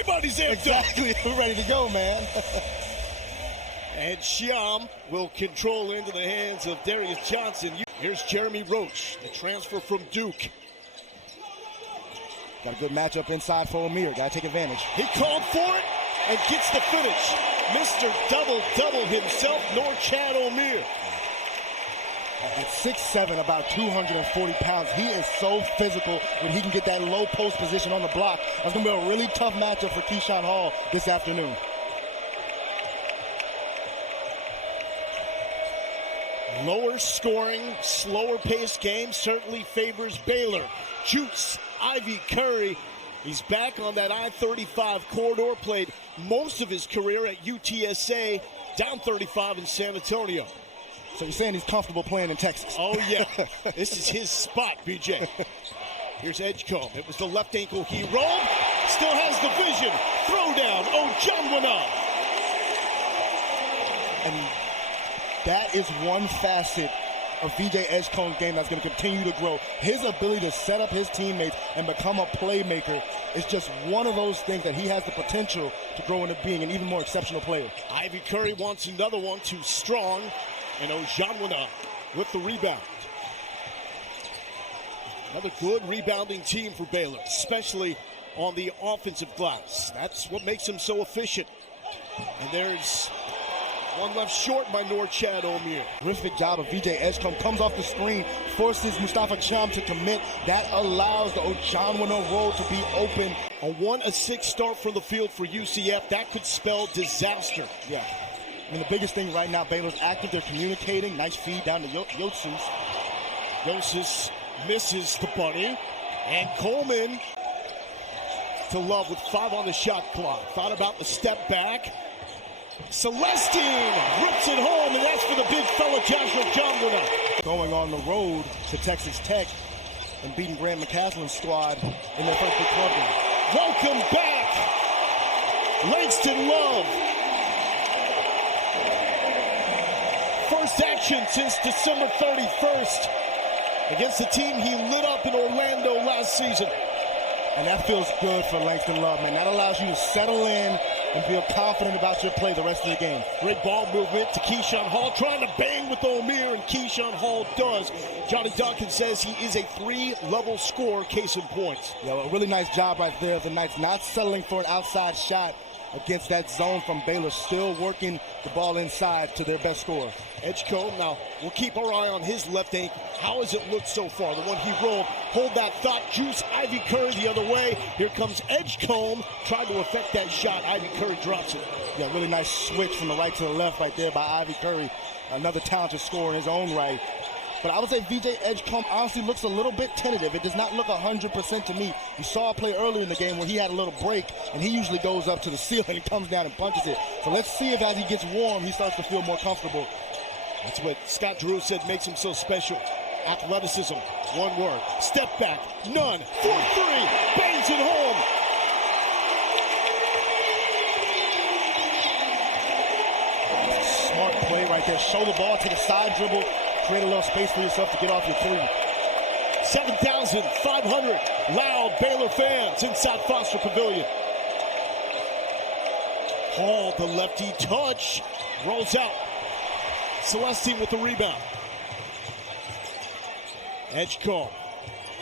Everybody's amped up. Exactly. We're ready to go, man. And Shyam will control into the hands of Darius Johnson. Here's Jeremy Roach, the transfer from Duke. Got a good matchup inside for Omier. Got to take advantage. He called for it and gets the finish. Mr. Double-Double himself, Norchad Omier. At 6'7", about 240 pounds, he is so physical when he can get that low post position on the block. That's going to be a really tough matchup for Keyshawn Hall this afternoon. Lower scoring, slower paced game certainly favors Baylor. Juice, Ivy Curry, he's back on that I-35 corridor, played most of his career at UTSA, down 35 in San Antonio. So you're saying he's comfortable playing in Texas? Oh, yeah. This is his spot, BJ. Here's Edgecombe. It was the left ankle he rolled. Still has the vision. Throw down. Ojanwuna. And that is one facet of VJ Edgecombe's game that's going to continue to grow. His ability to set up his teammates and become a playmaker is just one of those things that he has the potential to grow into being an even more exceptional player. Ivy Curry wants another one, too strong. And Ojanwuna with the rebound. Another good rebounding team for Baylor, especially on the offensive glass. That's what makes them so efficient. And there's one left short by Norchad Omier. Terrific job of VJ Edgecombe. Comes off the screen, forces Mustafa Cham to commit. That allows the Ojanwuna roll to be open. A 1-6 start from the field for UCF. That could spell disaster. Yeah. I mean, the biggest thing right now, Baylor's active. They're communicating. Nice feed down to Yotsus. Yotsus misses the bunny. And Coleman to Love with 5 on the shot clock. Thought about the step back. Celestine rips it home, and that's for the big fella, Josh Ojanwuna. Going on the road to Texas Tech and beating Grant McCaslin's squad in their first big club game. Welcome back, Langston Love. First action since December 31st against the team he lit up in Orlando last season. And that feels good for Langston Love, man. That allows you to settle in and feel confident about your play the rest of the game. Great ball movement to Keyshawn Hall, trying to bang with Omier, and Keyshawn Hall does. Johnny Duncan says he is a 3-level scorer, case in point. Yeah, well, a really nice job right there of the Knights, not settling for an outside shot against that zone from Baylor, still working the ball inside to their best scorer. Edgecombe, now we'll keep our eye on his left ankle. How has it looked so far? The one he rolled, hold that thought, Juice, Ivy Curry the other way. Here comes Edgecombe, tried to affect that shot. Ivy Curry drops it. Yeah, really nice switch from the right to the left right there by Ivy Curry. Another talented scorer in his own right. But I would say VJ Edgecombe honestly looks a little bit tentative. It does not look 100% to me. You saw a play earlier in the game where he had a little break, and he usually goes up to the ceiling and comes down and punches it. So let's see if as he gets warm, he starts to feel more comfortable. That's what Scott Drew said makes him so special. Athleticism, one word. Step back, none. 4-3, bangs it home. Smart play right there. Show the ball, take a side dribble, create a little space for yourself to get off your three. 7,500 loud Baylor fans inside Foster Pavilion. Hall, the lefty touch, rolls out. Celestine with the rebound. Edgecombe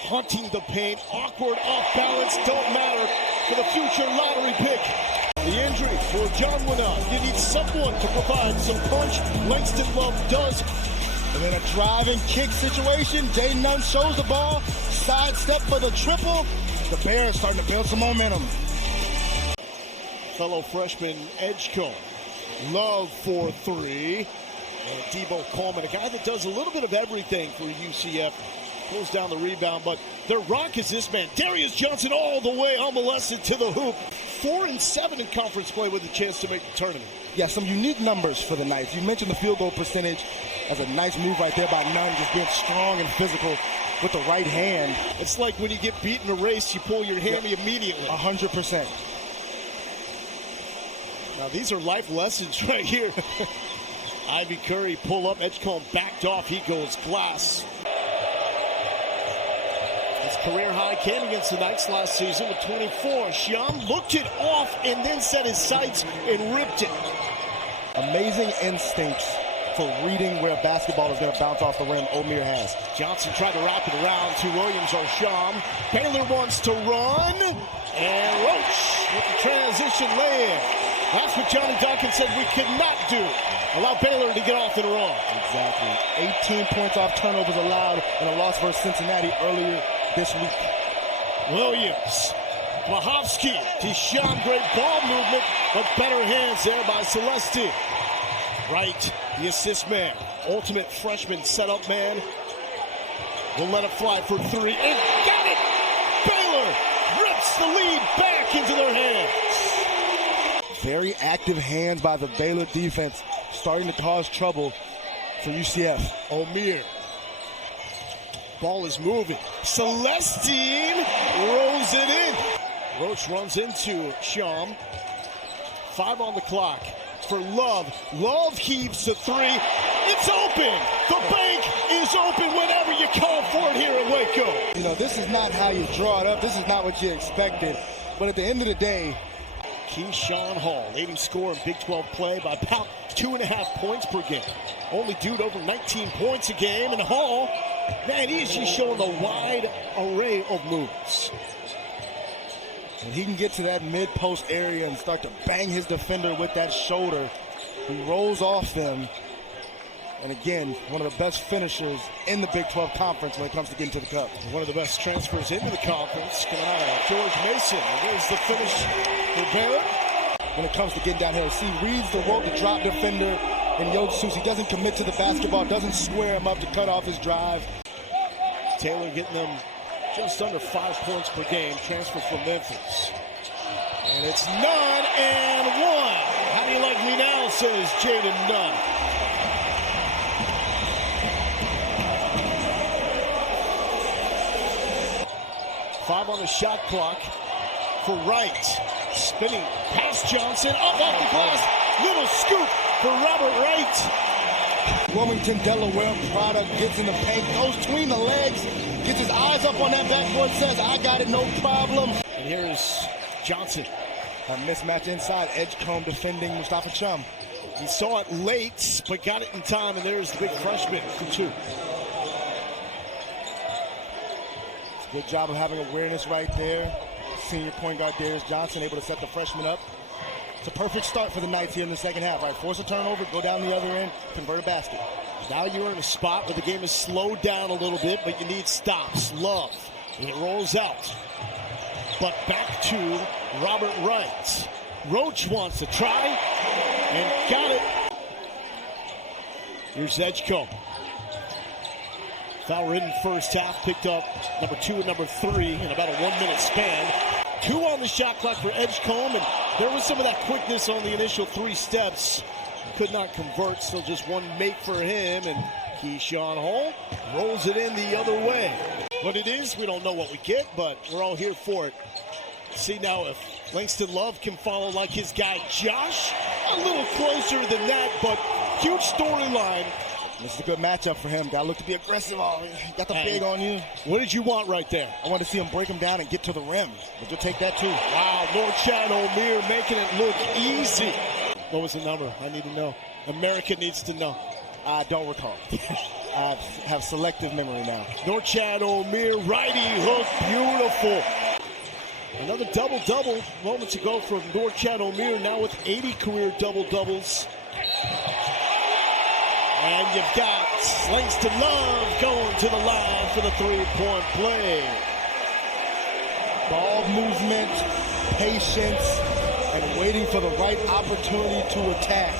hunting the paint, awkward, off balance, don't matter for the future lottery pick. The injury for Ojanwuna. You need someone to provide some punch. Langston Love does. And then a drive and kick situation. Jaden Nunn shows the ball. Sidestep for the triple. The Bears starting to build some momentum. Fellow freshman Edgecombe. Love for 3. And Debo Coleman, a guy that does a little bit of everything for UCF. Pulls down the rebound, but their rock is this man. Darius Johnson all the way unmolested to the hoop. 4-7 in conference play with a chance to make the tournament. Yeah, some unique numbers for the Knights. You mentioned the field goal percentage as a nice move right there by Nunn, just being strong and physical with the right hand. It's like when you get beat in a race, you pull your hammy immediately. 100%. Now, these are life lessons right here. Ivy Curry pull up, Edgecombe backed off, he goes glass. It's career high came against the Knights last season with 24. Sham looked it off and then set his sights and ripped it. Amazing instincts for reading where a basketball is going to bounce off the rim. Omir has. Johnson tried to wrap it around to Williams or Sham. Baylor wants to run. And Roach with the transition lay-in. That's what Johnny Duncan said we could not do. Allow Baylor to get off and run. Exactly. 18 points off turnovers allowed in a loss versus Cincinnati earlier this week. Williams. Mahovsky to Sham. Great ball movement, but better hands there by Celeste. Wright, the assist man. Ultimate freshman setup man. Will let it fly for three. And got it! Baylor rips the lead back into their hands. Very active hands by the Baylor defense, starting to cause trouble for UCF. Omir. Ball is moving. Celestine rolls it in. Roach runs into Sham. 5 on the clock for Love. Love heaves the three. It's open. The bank is open whenever you call for it here in Waco. You know, this is not how you draw it up. This is not what you expected. But at the end of the day, Keyshawn Hall, leading scorer in Big 12 play by about 2.5 points per game. Only dude over 19 points a game. And Hall, man, he is just showing a wide array of moves. when he can get to that mid-post area and start to bang his defender with that shoulder, he rolls off them. And again, one of the best finishers in the Big 12 Conference when it comes to getting to the cup. One of the best transfers into the conference. Coming out of George Mason. There's the finish for Baylor. When it comes to getting down here, see, reads the rope to drop defender and Yotsus. He doesn't commit to the basketball, doesn't square him up to cut off his drive. Taylor getting them just under 5 points per game. Transfer from Memphis. And it's Nunn and one. How do you like me now, says Jaden Nunn. Five on the shot clock for Wright. Spinning past Johnson, up off the glass. Little scoop for Robert Wright. Wilmington, Delaware product gets in the paint, goes between the legs, gets his eyes up on that backboard, says, I got it, no problem. And here's Johnson. A mismatch inside, Edgecombe defending Mustafa Chum. He saw it late, but got it in time, and there's the big freshman for two. Good job of having awareness right there. Senior point guard Darius Johnson able to set the freshman up. It's a perfect start for the Knights here in the second half. Right, force a turnover, go down the other end, convert a basket. Now you're in a spot where the game is slowed down a little bit, but you need stops. Love. And it rolls out. But back to Robert Wright. Roach wants to try and got it. Here's Edgecombe. Foul-ridden first half, picked up number 2 and number 3 in about a 1-minute span. 2 on the shot clock for Edgecombe, and there was some of that quickness on the initial 3 steps. Could not convert, still just one make for him, and Keyshawn Hall rolls it in the other way. What it is, we don't know what we get, but we're all here for it. See now if Langston Love can follow like his guy Josh. A little closer than that, but huge storyline. This is a good matchup for him. Got to look to be aggressive. Oh, he got the big on you. What did you want right there? I want to see him break him down and get to the rim. But you'll take that too. Wow, Norchad Omir making it look easy. What was the number? I need to know. America needs to know. I don't recall. I have selective memory now. Norchad Omir, righty hook, beautiful. Another double-double moments ago from Norchad Omir, now with 80 career double-doubles. And you've got Langston Love going to the line for the three-point play. Ball movement, patience, and waiting for the right opportunity to attack.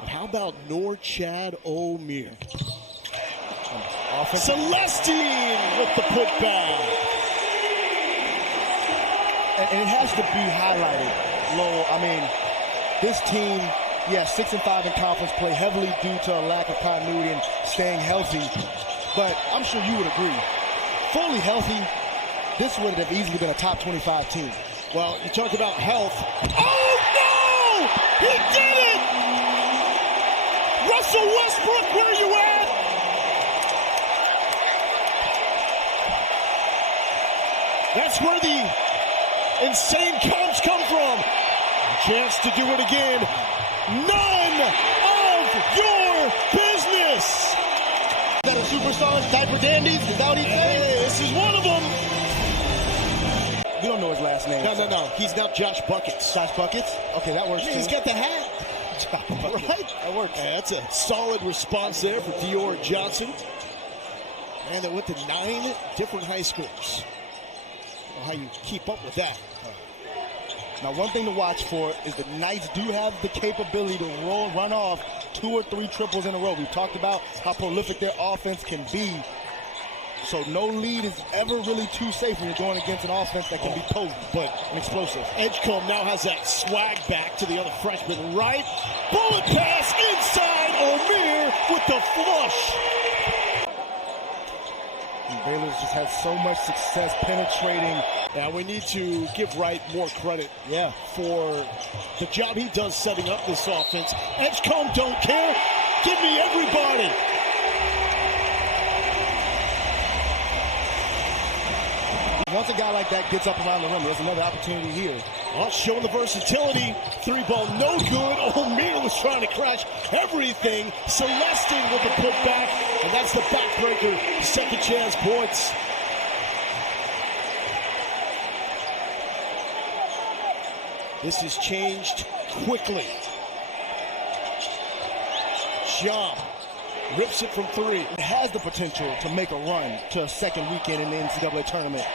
But how about Norchad Omir? Celestine with the putback. And it has to be highlighted, Lowell. I mean, this team, 6-5 in conference play, heavily due to a lack of continuity and staying healthy. But I'm sure you would agree, fully healthy, this would have easily been a top 25 team. Well, you talk about health. Oh, no! He did it! Russell Westbrook, where are you at? That's where the insane counts come from. Chance to do it again. None of your business. Is that a superstar? Diaper dandies? Is that what he's saying? Hey, this is one of them. We don't know his last name. No. He's not Josh Buckets. Josh Buckets? Okay, that works. Yeah, too. he's got the hat. Right? That works. Yeah, that's a solid response there for Dior Johnson. And they went to 9 different high schools. I don't know how you keep up with that. Now, one thing to watch for is the Knights do have the capability to run off 2 or 3 triples in a row. We've talked about how prolific their offense can be. So no lead is ever really too safe when you're going against an offense that can be potent, but explosive. Edgecombe now has that swag back to the other freshman right. Bullet pass inside. O'Meara with the flush. And Baylor's just had so much success penetrating. Yeah, we need to give Wright more credit for the job he does setting up this offense. Edgecombe don't care. Give me everybody. Once a guy like that gets up around the rim, there's another opportunity here. Well, showing the versatility. 3-ball, no good. O'Meara was trying to crash everything. Celestine with the putback, and that's the backbreaker. Second chance points. This has changed quickly. Sham rips it from 3. It has the potential to make a run to a second weekend in the NCAA tournament.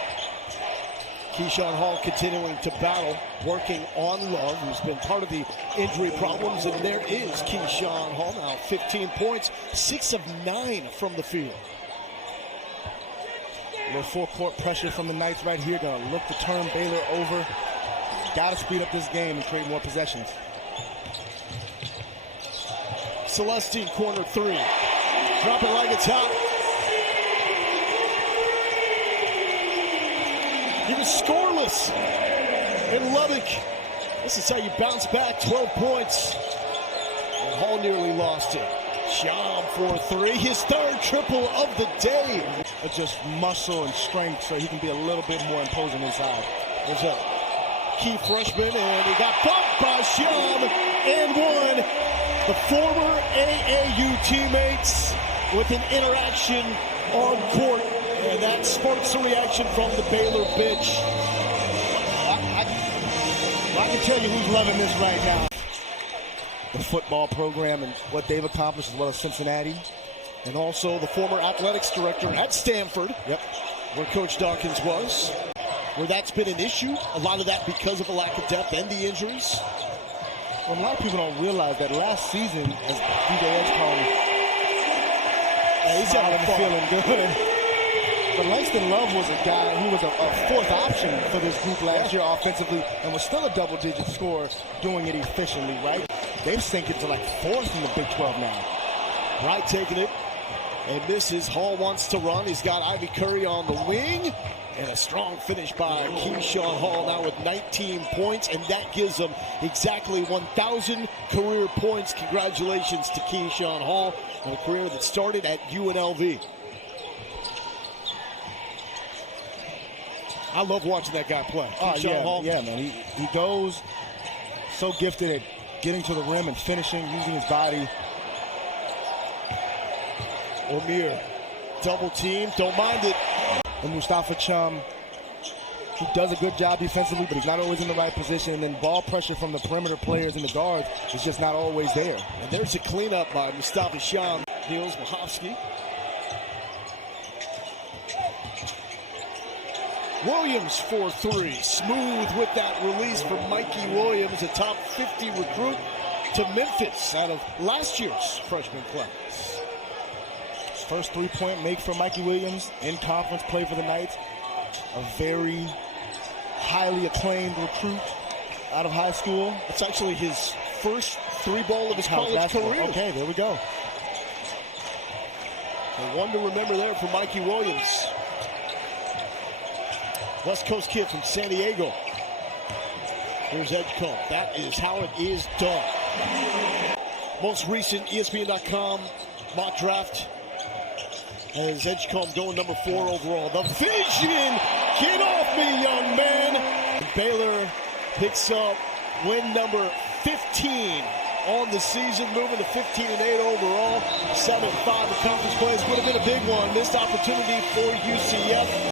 Keyshawn Hall continuing to battle, working on Love, who's been part of the injury problems, and there is Keyshawn Hall now 15 points, 6 of 9 from the field. A little full-court pressure from the Knights right here. Going to look to turn Baylor over. Got to speed up this game and create more possessions. Celestine corner 3. Drop it like it's hot. He was scoreless in Lubbock. This is how you bounce back. 12 points. And Hall nearly lost it. Sham for 3. His 3rd triple of the day. It's just muscle and strength so he can be a little bit more imposing inside. There's a key freshman, and he got bumped by Sham and one. The former AAU teammates with an interaction on court. And that sparks a reaction from the Baylor bench. I can tell you who's loving this right now. The football program and what they've accomplished, as well as Cincinnati. And also the former athletics director at Stanford, where Coach Dawkins was, where that's been an issue. A lot of that because of a lack of depth and the injuries. Well, a lot of people don't realize that last season, as DJ Edgecombe, he's out and feeling good. But Langston Love was a guy who was a 4th option for this group last year offensively and was still a double-digit scorer doing it efficiently, right? They've sunk it to like 4th in the Big 12 now. Wright taking it and misses. Hall wants to run. He's got Ivy Curry on the wing. And a strong finish by Keyshawn Hall now with 19 points. And that gives him exactly 1,000 career points. Congratulations to Keyshawn Hall on a career that started at UNLV. I love watching that guy play. Keyshawn Hall. Yeah, man. He goes so gifted at getting to the rim and finishing, using his body. O'Meara, double team, don't mind it. And Mustafa Chum, he does a good job defensively, but he's not always in the right position. And then ball pressure from the perimeter players and the guards is just not always there. And there's a cleanup by Mustafa Chum. Niels Mahovsky. Williams for 3. Smooth with that release for Mikey Williams, a top 50 recruit to Memphis out of last year's freshman class. His first 3-point make for Mikey Williams in conference play for the Knights. A very highly acclaimed recruit out of high school. It's actually his first 3-ball of his college career. Okay, there we go. So one to remember there for Mikey Williams. West Coast kid from San Diego. Here's Edgecombe. That is how it is done. Most recent ESPN.com mock draft has Edgecombe going number 4 overall. The vision! Get off me, young man. Baylor picks up win number 15 on the season, moving to 15-8 overall, 7-5 in conference plays. Would have been a big one. Missed opportunity for UCF.